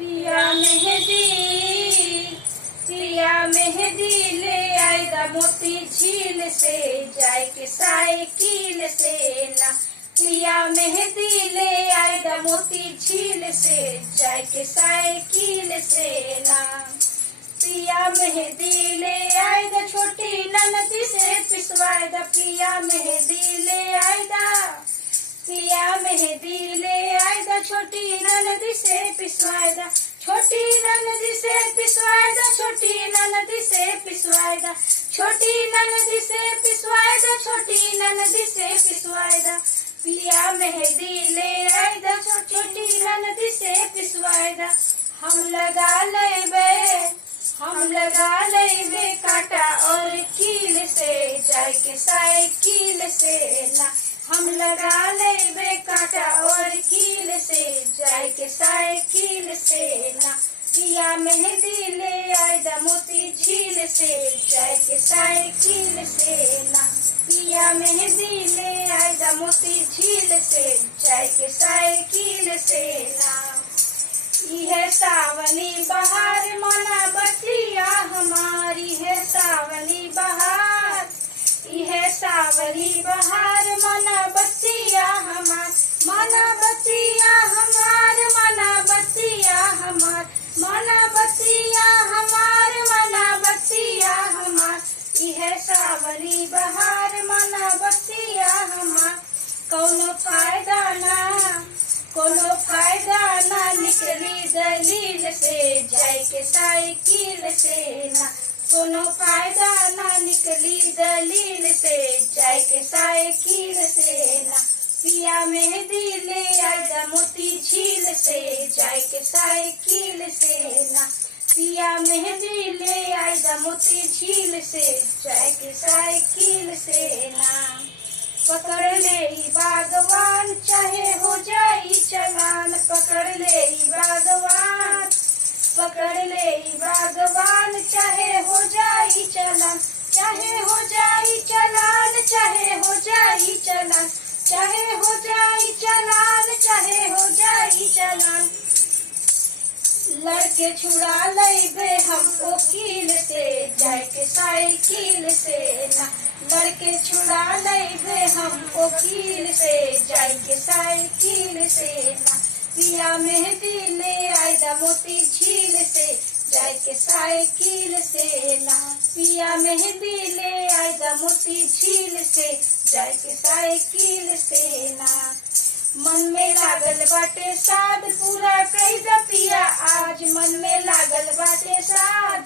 पिया मेहंदी पिया मेहंदी ले आएगा मोती झील से जाए के साइकिल से ना। पिया मेहंदी ले आएगा मोती झील से जाए के साइकिल से ना। पिया मेहंदी ले आएगा छोटी ननदी से पिसवाएगा। पिया मेहंदी ले आएगा पिया मेहंदी ले आएगा छोटी ननदी से पिसवाएगा। छोटी ननदी से पिसवाएगा छोटी ननदी से पिसवाएगा। छोटी ननदी से पिसवाएगा छोटी ननदी से पिसवाएगा। पिया मेहंदी ले आएगा छोटी ननदी से पिसवाएगा। हम लगा लेबे काटा और कील से जाए के साइकिल से ना। हम लगा लेबे काटा और कील से जाए के साइकिल से ना। पिया मेहंदी ले आएगा मोती झील से जाए के साइकिल से ना। पिया मेहंदी ले आएगा मोती झील से जाए के साइकिल से ना। यह सावनी बहार मना बतिया हमारी है सावनी बहार। यह सावनी बहार मना बतिया हमार मना बतिया हमार मना बतिया हमार मना बतिया हमार मना बतिया हमार। यह सावनी बहार मना बतिया हमार। कोनो फायदा ना निकली दलील से जाए के साइकिल से ना। कोनो फायदा ना निकली दलील से जाए के साइकिल से ना। पिया मेहंदी ले आएगा मोती झील से जाए के साइकिल से ना। पिया मेहंदी ले आएगा मोती झील से जाए के साइकिल से ना। पकड़ ले बागवान चाहे हो जाई चलान। पकड़ ले बागवान चाहे हो जाई चलान। चाहे हो जाई चलान चाहे हो जाई चलान चाहे हो जाई चलान चाहे हो जाई चलान। लड़के छुड़ा लेबे हम वकील से जाए के साइकिल से ना। लड़के छुड़ा लेबे हम वकील से जाए के साइकिल से ना। पिया मेहंदी ले आएगा मोती झील से जाए के साइकिल से ना। पिया मेहंदी ले आएगा मोती झील से जाए के साइकिल से ना। मन में लागल बाटे साध पूरा कईदा पिया आज। मन में लागल बाटे साध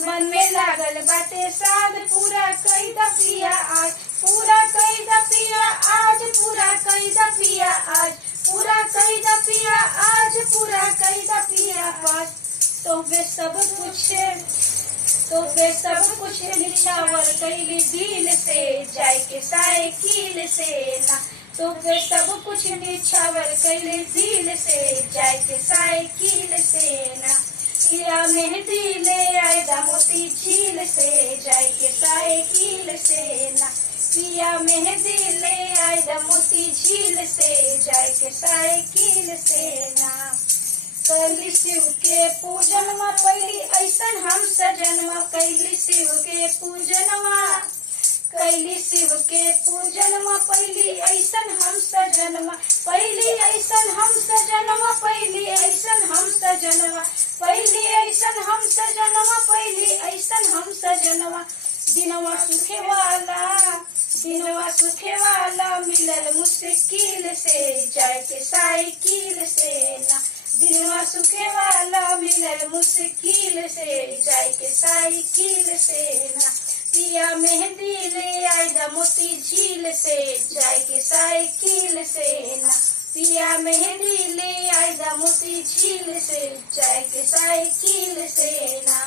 मन में लागल बाटे साध पूरा कईदा पिया आज। पूरा कईदा पिया आज पूरा कईदा पिया आज पूरा कईदा पिया आज पूरा कईदा पिया आज। तो वे सब कुछ निछावर कैली दिल से जाए के साइकिल से ना। तो वे सब कुछ निछावर कैले दिल से जाए के साइकिल से ना। पिया मेहंदी ले आएगा मोती झील से जाए के साइकिल से ना। पिया मेहंदी ले आएगा मोती झील से जाए के साइकिल से ना। कैली शिव के पूजनवा पहली ऐसन हम सजनवा। कैली शिव के पूजनवा पहली ऐसन हम सजनवा। पहली ऐसन हम सजनवा पहली ऐसन हम सजनवा पहली ऐसन हम सजनवा पहली ऐसन हम सजनवा। दिनवा सुखे वाला मिलल मुश्किल से जाए के साइकिल से ना। दिनवा सुखे वाला मिलल मुश्किल से जाए के साइकिल से ना। पिया मेहंदी ले आएगा मोती झील से जाए के साइकिल से ना। पिया मेहंदी ले आएगा मोती झील से जाए के साइकिल से ना।